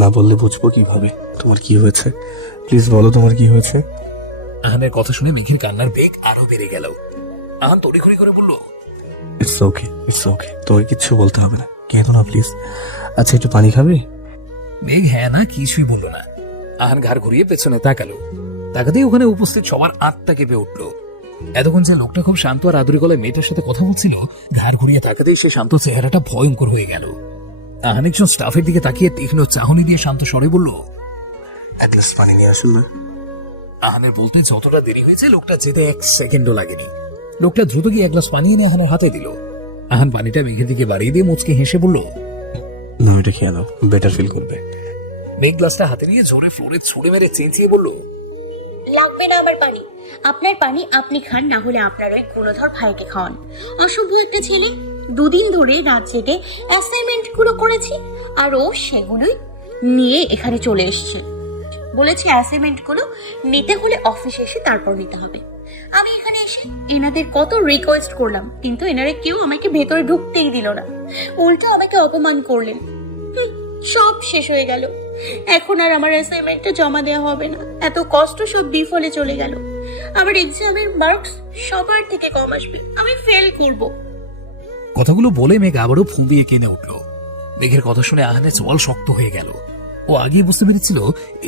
না বললে বুঝবো কিভাবে তোমার কি হয়েছে? প্লিজ বলো তোমার কি হয়েছে। আহানের কথা শুনে মেঘের কান্নার বেগ আরো বেড়ে গেল। আহান তড়িঘড়ি করে বলল, ইটস ওকে, ইটস ওকে, তোমাকে কিচ্ছু বলতে হবে না, কেঁদো না প্লিজ। আচ্ছা একটু পানি খাবে? মেঘ হ্যাঁ না কিছুই বলল না। আহান ঘাড় ঘুরিয়ে পেছনে তাকালো। তাকাতেই ওখানে উপস্থিত সবার আত্মা কেঁপে উঠল। এতক্ষণ যে লোকটা খুব শান্ত আর আদুরি গলায় মেয়েটার সাথে কথা বলছিল, ঘাড় ঘুরিয়ে তাকাতেই সে শান্ত চেহারাটা ভয়ঙ্কর হয়ে গেল। আহান একজন স্টাফের দিকে তাকিয়ে তীক্ষ্ণ চাহনি দিয়ে শান্ত স্বরে বলল, এক গ্লাস পানি নিয়ে আসুন না। আহানের বলতে যতটা দেরি হয়েছে লোকটা যেতে 1 সেকেন্ডও লাগেনি। লোকটা দ্রুত গিয়ে 1 গ্লাস পানি এনে আহানের হাতে দিল। আহান পানিটা মেঘের দিকে বাড়িয়ে দিয়ে মুচকে হেসে বলল, না এটা খেয়ে নাও, বেটার ফিল করবে। মেঘ গ্লাসটা হাতে নিয়ে জোরে ফ্লোরে ছুড়ে মেরে চেঁচিয়ে বলল, লাগবে না আমার পানি। আপনার পানি আপনি খান, না হলে আপনার ওই গুণধর ভাইকে খাওয়ান। অসভ্য একটা ছেলে। 2 দিন ধরে রাত জেগে অ্যাসাইনমেন্ট গুলো করেছি, আর ও সেগুলোই নিয়ে এখানে চলে এসছে। বলেছে অ্যাসাইনমেন্ট গুলো নিতে হলে অফিসে এসে তারপর নিতে হবে। আমি এখানে এসে এনাদের কত রিকোয়েস্ট করলাম, কিন্তু এনারা কেউ আমাকে ভেতরে ঢুকতেই দিল না, উল্টো আমাকে অপমান করলেন। সব শেষ হয়ে গেল। এখন আর আমার অ্যাসাইনমেন্টটা জমা দেওয়া হবে না। এত কষ্ট সব বিফলে চলে গেল। আমার এক্সামের মার্কস সবার থেকে কম আসবে, আমি ফেল করব। কথাগুলো বলে মেঘ আবারও ফুঁপিয়ে কেঁদে উঠল। মেঘের কথা শুনে আহানের চোয়াল শক্ত হয়ে গেল। ও আগেই বুঝতে পেরেছিল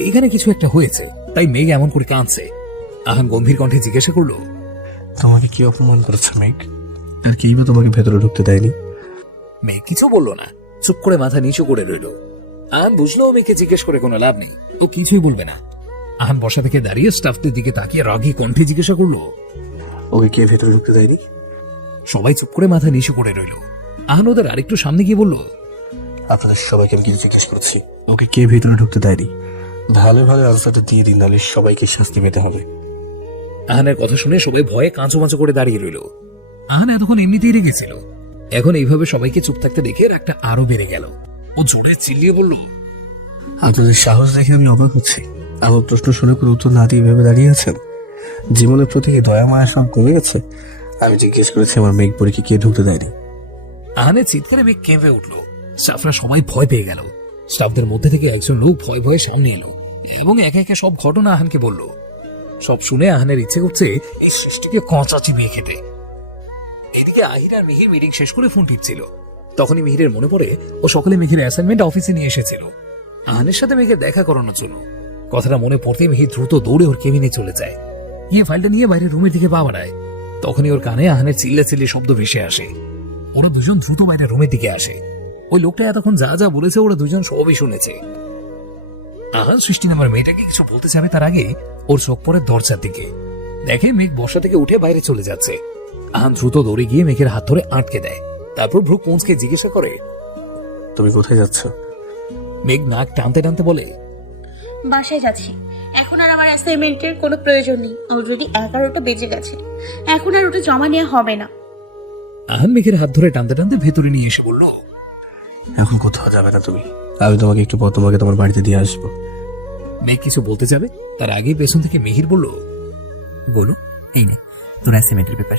এখানে কিছু একটা হয়েছে, তাই মেঘ এমন করে কাঁদছে। আহান গম্ভীর কণ্ঠে জিজ্ঞাসা করলো, তোমাকে কি অপমান করেছে মেঘ? আর কেই বা তোমাকে ভেতরে ঢুকতে দেয়নি? মেঘ কিছু বলল না, চুপ করে মাথা নিচু করে রইল। আহান বুঝলো মেঘকে জিজ্ঞেস করে কোনো লাভ নেই, ও কিছুই বলবে না। আহান বসা থেকে দাঁড়িয়ে স্টাফদের দিকে তাকিয়ে রাগী কণ্ঠে জিজ্ঞাসা করলো, ওকে কে ভেতরে ঢুকতে দেয়নি? সবাই চুপ করে মাথা নিচু করে রইল। আহান ওদের আরেকটু সামনে গিয়ে বলল, আপনাদের সবাইকে আমি কিছু জিজ্ঞেস করছি, ওকে কে ভেতরে ঢুকতে দেয়নি? ভালো ভালো আনসারটা দিয়ে দিন, নাহলে সবাইকে শাস্তি পেতে হবে। আহানের কথা শুনে সবাই ভয়ে কাঁচো মাচো করে দাঁড়িয়ে রইল। আহান এতক্ষণ এমনিতেই রেগেছিল, এখন এইভাবে সবাইকে চুপ থাকতে দেখে রাগটা আরো বেড়ে গেল। ও জোরে চিল্লিয়ে বলল, আপনাদের সাহস দেখে আমি অবাক হচ্ছি। আমার প্রশ্ন শুনে করে উত্তর না দিয়ে ভেবে দাঁড়িয়ে আছেন। জীবনের প্রতি কি দয়া মায়া সব কমে গেছে? আমি জিজ্ঞেস করেছি আমার মেঘ পরীকে কে ঢুকতে দেয়নি। আহানের চিৎকারে মেঘ কেঁপে উঠল। স্টাফরা সবাই ভয় পেয়ে গেল। স্টাফদের মধ্যে থেকে একজন লোক ভয়ে ভয়ে সামনে এলো এবং একে একে সব ঘটনা আহানকে বলল। সব শুনে আহানের ইচ্ছে করছে এই সৃষ্টিকে কঁচা চিবিয়ে খেতে। এদিকে আহির আর মিহির মিটিং শেষ করে ফোন টিপছিল। তখনই মিহিরের মনে পড়ে ও সকালে মিহির অ্যাসাইনমেন্ট অফিসে নিয়ে এসেছিল আহানের সাথে মেঘের দেখা করানোর জন্য। কথাটা মনে পড়তে মিহির দ্রুত দৌড়ে ওর কেবিনে চলে যায়, গিয়ে ফাইলটা নিয়ে বাইরে রুমের দিকে পা বাড়ায়। তখনই ওর কানে আহানের চিল্লাচিল্লি শব্দ ভেসে আসে। ওরা দুজন দ্রুত বাইরে রুমের দিকে আসে। ওই লোকটা এতক্ষণ যা যা বলেছে ওরা দুজন সবই শুনেছে। আহান সৃষ্টি নামের মেয়েটাকে কিছু বলতে যাবে তার আগে ওর চোখ পড়ে দরজার দিকে। দেখে মেঘ বসা থেকে উঠে বাইরে চলে যাচ্ছে। আহান দ্রুত দৌড়ে গিয়ে মেঘের হাত ধরে আটকে দেয়। তারপর ভ্রু কুঁচকে জিজ্ঞাসা করে, তুমি কোথায় যাচ্ছ? মেঘ নাক টানতে টানতে বলে, বাসায় যাচ্ছি। এখন আর আমার অ্যাসাইনমেন্টের কোনো প্রয়োজন নেই। অলরেডি 11টা বেজে গেছে, এখন আর ওটা জমা নেওয়া হবে না। আহান মেঘের হাত ধরে টানতে টানতে ভেতরে নিয়ে এসে বলল, এখন কোথাও যাবে না তুমি, আমি তোমাকে একটু পর তোমাকে তোমার বাড়িতে দিয়ে আসবো। মেঘ কিছু বলতে যাবে তার আগেই পেছন থেকে মিহির বলল, বলো, এই নে তোর অ্যাসাইনমেন্টের পেপার।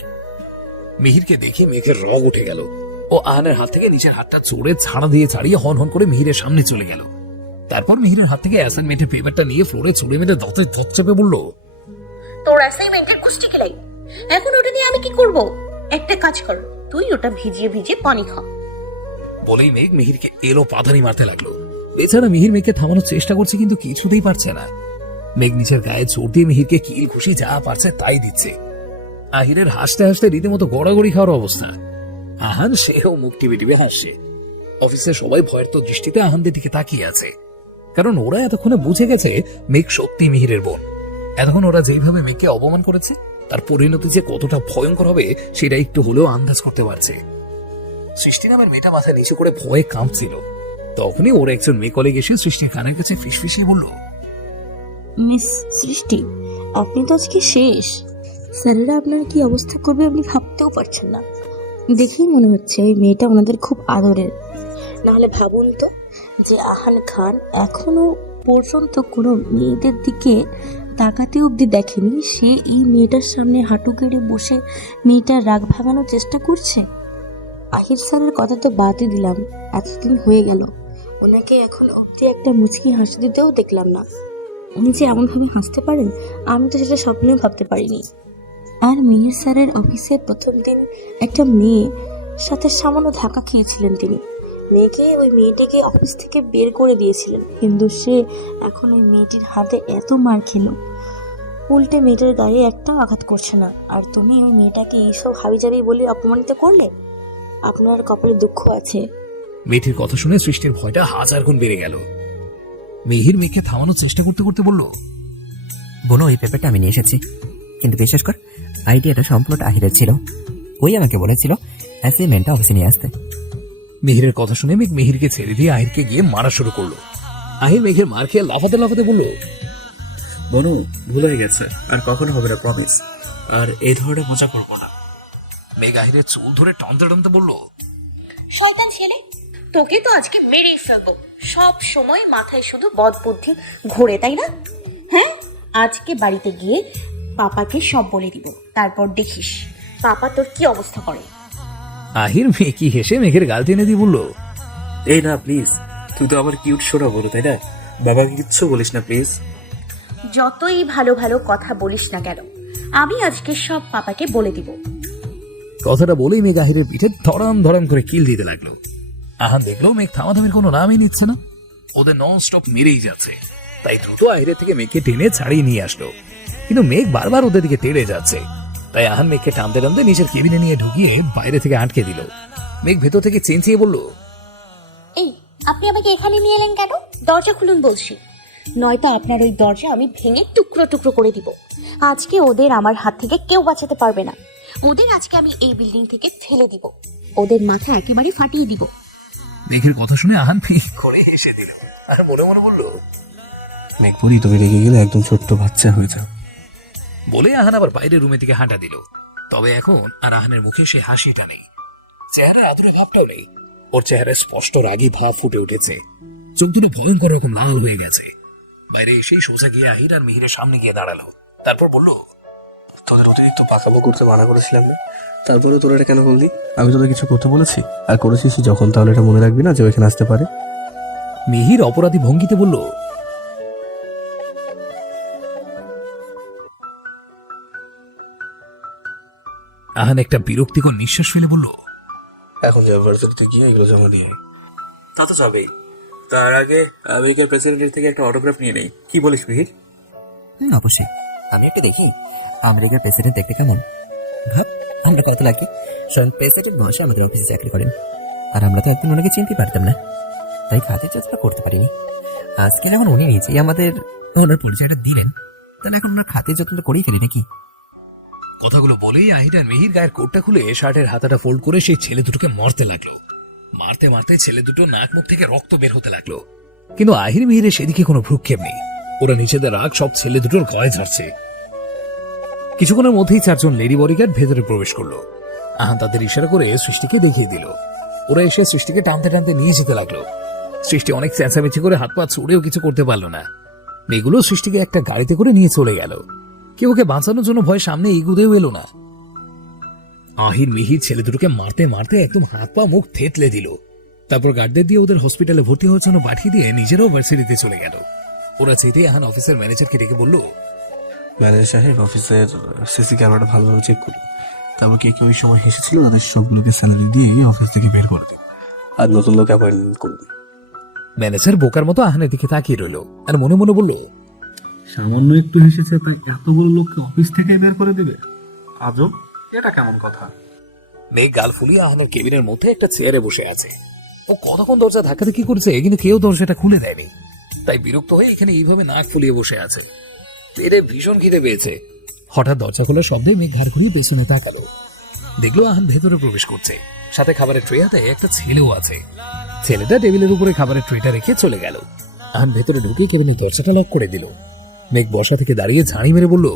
মিহিরকে দেখে মেঘের রগ উঠে গেল। ও আহানের হাত থেকে নিজের হাতটা চড়ে ছাড়া দিয়ে ছাড়িয়ে হন হন করে মিহিরের সামনে চলে গেল। তারপর মিহিরের হাত থেকে অ্যাসাইনমেন্টের পেপারটা নিয়ে ফ্লোরে ছুড়ে মেরে দাঁতে ধত চেপে বলল, তোর অ্যাসাইনমেন্টের কুষ্টি খেলাই, এখন ওটা নিয়ে আমি কি করব? একটা কাজ কর, তুই ওটা ভিজিয়ে ভিজিয়ে পানি খা। বলেই মেঘ মিহিরকে এলো পাধানি মারতে লাগলো। এছাড়া মিহির মেঘকে থামানোর চেষ্টা করছে কিন্তু কিছুতেই পারছে না। মেঘ নিচের গায়ে জোর দিয়ে মিহিরকে কিল খুশি যা পারছে তাই দিচ্ছে। আহিরের হাসতে হাসতে রীতিমতো গড়াগড়ি খাওয়ার অবস্থা। আহান সেও মুখ টিপে টিপে হাসছে। অফিসে সবাই ভয়ের তো দৃষ্টিতে আহানদের দিকে তাকিয়ে আছে, কারণ ওরা এতক্ষণে বুঝে গেছে মেঘ সত্যি মিহিরের বোন। এতক্ষণ ওরা যেভাবে মেঘকে অপমান করেছে তার পরিণতি যে কতটা ভয়ঙ্কর হবে সেটা একটু হলেও আন্দাজ করতে পারছে। সৃষ্টি নামের মেয়েটা মাথা নিচু করে ভয়ে কাঁপছিল। তখনই ওর একজন মেয়ে কলিগ এসে সৃষ্টির কানের কাছে ফিসফিসিয়ে বলল, মিস সৃষ্টি, আপনি তো আজকে শেষ। স্যারেরা আপনার কি অবস্থা করবে আপনি ভাবতেও পারছেন না। দেখেই মনে হচ্ছে ওই মেয়েটা ওনাদের খুব আদরের। নাহলে ভাবুন তো, যে আহান খান এখনো পর্যন্ত কোনো মেয়েদের দিকে তাকাতে অব্দি দেখেনি, সে এই মেয়েটার সামনে হাঁটু গেড়ে বসে মেয়েটার রাগ ভাঙানোর চেষ্টা করছে। আহির স্যারের কথা তো বাদই দিলাম, এতদিন হয়ে গেল, ওনাকে এখন অবধি একটা মুচকি হাসি দিতেও দেখলাম না। উনি যে এমনভাবে হাসতে পারেন আমি তো সেটা স্বপ্নেও ভাবতে পারিনি। আর মেহের স্যারের অফিসের প্রথম দিন একটা মেয়ে সাথে সামান্য ধাক্কা খেয়েছিলেন তিনি। ওই মেয়েটিকে অফিস থেকে বের করে দিয়েছিলেন, কিন্তু সে এখন ওই মেয়েটির হাতে এত মার খেল, উল্টে মেয়েটার গায়ে একটাও আঘাত করছে না। আর তুমি ওই মেয়েটাকে এইসব হাবিজাবি বলে অপমানিত করলে। আপনার কপালে দুঃখ আছে। মেয়েটির কথা শুনে সৃষ্টির ভয়টা হাজার গুণ বেড়ে গেল। মিহির মেয়েকে থামানোর চেষ্টা করতে করতে বলল, বোনো, এই পেপারটা আমি নিয়ে এসেছি, কিন্তু বিশ্বাস কর আইডিয়াটা সম্পূর্ণ আহিরের ছিল। ওই আমাকে বলেছিল অ্যাসাইনমেন্টটা অফিসে নিয়ে আসতে। মিহিরের কথা শুনে মেঘ মিহিরকে ছেড়ে দিয়ে আহিরকে গিয়ে মারা শুরু করলো। আহির মেঘের মার খেয়ে লাফাতে লাফাতে বলল, বনু, ভুল হয়ে গেছে, আর কখনো হবে না, প্রমিস। আর এই ধরনের মজা করবো না। মেঘ আহিরের চুল ধরে টানতে টানতে বলল, শয়তান ছেলে, তোকে তো আজকে মেরেই ফেলবো। সব সময় মাথায় শুধু বদ বুদ্ধি ঘোরে, তাই না? হ্যাঁ, আজকে বাড়িতে গিয়ে পাপাকে সব বলে দিব, তারপর দেখিস পাপা তোর কি অবস্থা করে। আহির মেঘি হেসে মেঘের গাল টেনে দিয়ে বলল, এই না প্লিজ, তুই তো আমার কিউট সোনা বলো, তাই না? বাবাকে কিচ্ছু বলিস না প্লিজ। যতই ভালো ভালো কথা বলিস না কেন, আমি আজকে সব পাপাকে বলে দিব। কথাটা বলেই মেঘ আহিরের পিঠে ধরাম ধরাম করে কিল দিতে লাগলো। আহান দেখলো মেঘ থামাথামির কোনো নামই নিচ্ছে না, ওদের নন স্টপ মেরেই যাচ্ছে। তাই দ্রুত আহিরের থেকে মেঘকে টেনে ছাড়িয়ে নিয়ে আসলো, কিন্তু মেঘ বারবার ওদের দিকে তেড়ে যাচ্ছে। তাই আহান মেঘকে টানতে টানতে নিজের কেবিনে নিয়ে ঢুকিয়ে বাইরে থেকে আটকে দিল। মেঘ ভেতর থেকে চেঁচিয়ে বলল, এই, আপনি আমাকে এখানে নিয়ে এলেন কেন? দরজা খুলুন বলছি, নয়তো আপনার ওই দরজা আমি ভেঙে টুকরো টুকরো করে দিব। আজকে ওদের আমার হাত থেকে কেউ বাঁচাতে পারবে না। ওদের আজকে আমি এই বিল্ডিং থেকে ফেলে দিব, ওদের মাথা একেবারে ফাটিয়ে দিব। মেঘের কথা শুনে আহান ফিক করে হেসে দিল আর মনে মনে বলল, মেঘপুরি, তুমি রেগে গেলে একদম ছোট্ট বাচ্চা হয়ে যাও। বলে আহান আবার বাইরের রুমের দিকে হাঁটা দিল। তবে এখন আর আহানের মুখে সে হাসিটা নেই, চেহারার আদুরে ভাবটাও নেই। ওর চেহারায় স্পষ্ট রাগী ভাব ফুটে উঠেছে, চোখ দুটো ভয়ঙ্কর রকম লাল হয়ে গেছে। বাইরে এসেই সোজা গিয়ে আহির আর মিহিরের সামনে গিয়ে দাঁড়ালো। তারপর বলল, তোদের অতিরিক্ত পাকামো করতে মানা করেছিলাম না, তারপরে তোরা এটা কেন বললি? আমি তোদের কিছু করতে বলেছি? আর করেছিস যখন, তাহলে এটা মনে রাখবি না যে ওইখানে আসতে পারে। মিহির অপরাধী ভঙ্গিতে বলল, আহান একটা বিরক্তিকর নিঃশ্বাস ফেলে বলল, এখন যাবে ভার্সিটিতে গিয়ে এগুলো জমা দিয়ে। তা তো যাবেই, তার আগে আমেরিকার প্রেসিডেন্টের থেকে একটা অটোগ্রাফ নিয়ে নেই। কি বলিস মিহির? অবশ্যই, আমি একটা দেখি আমেরিকার প্রেসিডেন্ট দেখতে কেমন। ভাব, আমরা কত লাগে স্বয়ং প্রেসিডেন্ট বসে আমাদের অফিসে চাকরি করেন, আর আমরা তো একদিন ওনাকে চিনতে পারতাম না, তাই খাতের যাত্রা করতে পারিনি। আজকে যখন উনি নিজেই আমাদের ওনার পরিচয়টা দিলেন, তাহলে এখন ওনার খাতের যত্নটা করেই ফেলি নাকি? কথাগুলো বলেই আহির আর মিহির গায়ের কোটটা খুলে শার্টের হাতাটা ফোল্ড করে সেই ছেলে দুটোকে মারতে লাগলো। মারতে মারতে ছেলে দুটো নাক মুখ থেকে রক্ত বের হতে লাগলো, কিন্তু আহির মিহিরের সেদিকে কোনো ভ্রুক্ষেপ নেই। ওরা নিজেদের রাগ সব ছেলে দুটোর গায়ে ঝাড়ছে। কিছুক্ষণের মধ্যেই চারজন লেডি বডিগার্ড ভেতরে প্রবেশ করলো। আহান তাদের ইশারা করে সৃষ্টিকে দেখিয়ে দিল। ওরা এসে সৃষ্টিকে টানতে টানতে নিয়ে যেতে লাগলো। সৃষ্টি অনেক চেঁচামেচি করে হাত পা ছুড়েও কিছু করতে পারলো না। মেয়েগুলো সৃষ্টিকে একটা গাড়িতে করে নিয়ে চলে গেল। কেউ ওকে বাঁচানোর জন্য ভয় সামনে এগুদেও এলো না। আহির মিহির ছেলে দুটোকে মারতে মারতে একদম হাত পা মুখ থেতলে দিল। তারপর গার্ডদের দিয়ে ওদের হসপিটালে ভর্তি হওয়ার জন্য পাঠিয়ে দিয়ে নিজেরাও ভার্সিটিতে চলে গেল। ওরা যেতেই আহান অফিসের ম্যানেজারকে ডেকে বলল, ম্যানেজার সাহেব, অফিসের সিসি ক্যামেরাটা ভালোভাবে চেক করুন। তারপর কে কে ওই সময় হেসেছিল তাদের সবগুলোকে স্যালারি দিয়ে অফিস থেকে বের করে দিন, আর নতুন লোক অ্যাপয়েন্টমেন্ট করুন। ম্যানেজার বোকার মতো আহানের দিকে তাকিয়ে রইল আর মনে মনে বলল, সামান্য একটু হেসেছে তাই এতগুলো লোককে অফিস থেকে বের করে দেবে? আজব, এটা কেমন কথা? মেঘ গাল ফুলিয়ে আহানের কেবিনের মধ্যে একটা চেয়ারে বসে আছে। ও কতক্ষণ দরজা ধাক্কাধাক্কি করেছে, কিন্তু কেউ দরজাটা খুলে দেয়নি। তাই বিরক্ত হয়ে এখানে এইভাবে নাক ফুলিয়ে বসে আছে। এদের ভীষণ খিদে পেয়েছে। হঠাৎ দরজা খোলার শব্দে মেঘ ঘাড় ঘুরিয়ে পেছনে তাকালো। দেখলো আহান ভেতরে প্রবেশ করছে, সাথে খাবারের ট্রে হাতে একটা ছেলেও আছে। ছেলেটা টেবিলের উপরে খাবারের ট্রেটা রেখে চলে গেল। আহান ভেতরে ঢুকে কেবিনের দরজাটা লক করে দিল। মেঘ বসা থেকে দাঁড়িয়ে ঝাড়ি মেরে বলল,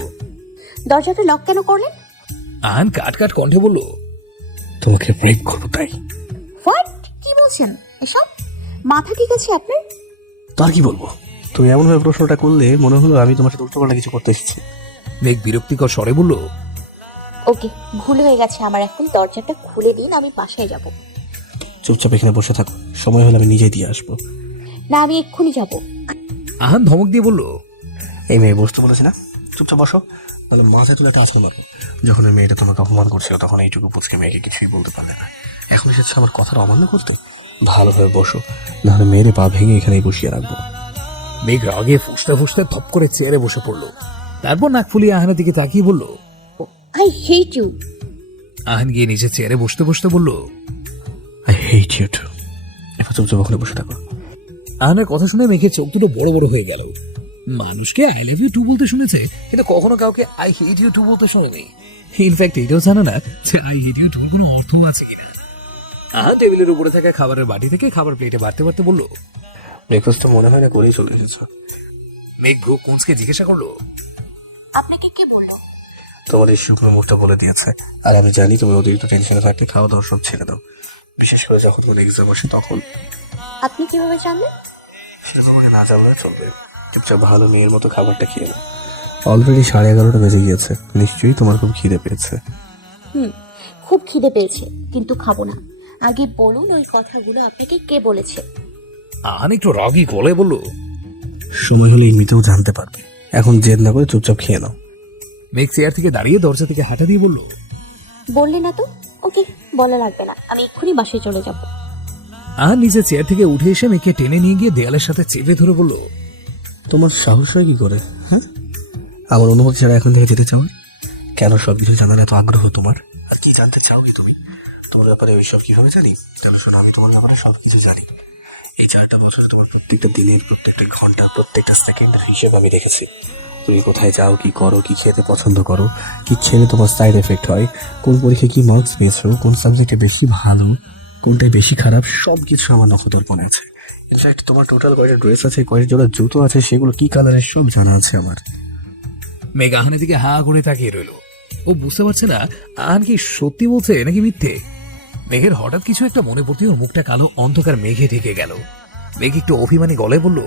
দরজাটা লক কেন করলেন? আহান কাট কাট কণ্ঠে বলল, তোমাকে ব্রেক করবো তাই। হোয়াট? কি বলছেন এসব? মাথা ঠিক আছে আপনার? তার কি বলবো, তুমি এমনভাবে প্রশ্নটা করলে মনে হলো আমি তোমার সাথে উল্টোপাল্টা কিছু করতে এসেছি। মেঘ বিরক্তিকর স্বরে বলল, ওকে, ভুল হয়ে গেছে আমার, এখন দরজাটা খুলে দিন, আমি বাসায় যাব। চুপচাপ এখানে বসে থাকো, সময় হলে আমি নিজেই দিয়ে আসবো। না আমি এক্ষুনি যাব। আহান ধমক দিয়ে বলল, এই মেয়ে বসতে বলেছি না, চুপচাপ বসো, তাহলে মাথায় তুলে একটা আছড় মারবো। যখন ওই মেয়েটা তোমাকে অপমান করছিল তখন এইটুকু পুচকে মেয়েকে কিছুই বলতে পারলে না, এখন এসেছে আমার কথাটা অমান্য করতে। ভালোভাবে বসো, নাহলে মেয়েরে পা ভেঙে এখানেই বসিয়ে রাখবো। মেঘ রাগে ফুসতে ফুসতে ধপ করে চেয়ারে বসে পড়লো। তারপর নাক ফুলিয়ে আহানের দিকে তাকিয়ে বলল, আই হেট ইউ। আহান গিয়ে নিজের চেয়ারে বসতে বসতে বলল, আই হেট ইউ টু। এবার চুপচাপ ওখানে বসে থাকো। আহানের কথা শুনে মেঘের চোখ দুটো বড় বড় হয়ে গেল। মানুষকে আই লাভ ইউ টু বলতে শুনেছে, কিন্তু কখনো কাউকে আই হেট ইউ টু বলতে শুনেনি। ইনফ্যাক্ট এটাও জানে না যে আই হেট ইউ টুর কোনো অর্থ আছে কিনা। আহান টেবিলের উপরে থাকা খাবারের বাটি থেকে খাবার প্লেটে বাড়তে বাড়তে বলল, ব্রেকফাস্ট তো মনে হয় না করেই চলে এসেছো। মেঘ ভ্রু কুঁচকে জিজ্ঞাসা করলো, আপনাকে কে বললো? তোমার এই শুকনো মুখটা বলে দিয়েছে। আর আমি জানি তুমি অতিরিক্ত টেনশনে থাকতে খাওয়া দাওয়া সব ছেড়ে দাও, বিশেষ করে যখন কোনো এক্সাম আসে তখন। আপনি কিভাবে জানলেন? সেটা তোমাকে না জানলে চলবে, চুপচাপ ভালো মেয়ের মতো খাবারটা খেয়ে নাও। অলরেডি 11:30 বেজে গিয়েছে, নিশ্চয়ই তোমার খুব খিদে পেয়েছে। খুব খিদে পেয়েছে, কিন্তু খাবো না। আগে বলুন ওই কথাগুলো আপনাকে কে বলেছে? আহান একটু রাগী গলায় বলল, সময় হলে এমনিতেও জানতে পারবে, এখন জেদ না করে চুপচাপ খেয়ে নাও। মেঘ চেয়ার থেকে দাঁড়িয়ে দরজা থেকে হাঁটা দিয়ে বলল, বললে না তো? ওকে, বলা লাগবে না, আমি এক্ষুনি বাসায় চলে যাব। আহান নিজের চেয়ার থেকে উঠে এসে মেঘকে টেনে নিয়ে গিয়ে দেয়ালের সাথে চেপে ধরে বলল, তোমার সাহস হয় কি করে, হ্যাঁ, আমার অনুমতি ছাড়া এখন থেকে যেতে চাও? কেন সবকিছু জানার এত আগ্রহ তোমার? আর কি জানতে চাও কি তুমি? তোমার ব্যাপারে ওইসব কিভাবে জানি? তাহলে শোনো, আমি তোমার ব্যাপারে সবকিছু জানি। এই 4টা বছরে তোমার প্রত্যেকটা দিনের, প্রত্যেকটা ঘন্টা, প্রত্যেকটা সেকেন্ডের হিসেব আমি রেখেছি। তুমি কোথায় যাও, কি করো, কি খেতে পছন্দ করো, কি খেলে তোমার সাইড এফেক্ট হয়, কোন পরীক্ষায় কি মার্কস পেয়েছো, কোন সাবজেক্টে বেশি ভালো, কোনটাই বেশি খারাপ, সব কিছু আমার নখদর্পণে আছে। ইনফ্যাক্ট তোমার টোটাল কয়টা ড্রেস আছে, কয়টা জোড়া জুতো আছে, সেগুলো কি কালারের সব জানা আছে আমার। মেঘ আহানের দিকে হা করে তাকিয়ে রইল। ও বুঝতে পারছে না আহান কি সত্যি বলছে নাকি মিথ্যে। মেঘের হঠাৎ কিছু একটা মনে পড়তে ওর মুখটা কালো অন্ধকার মেঘে ঢেকে গেল। মেঘ একটু অভিমানী গলায় বলল,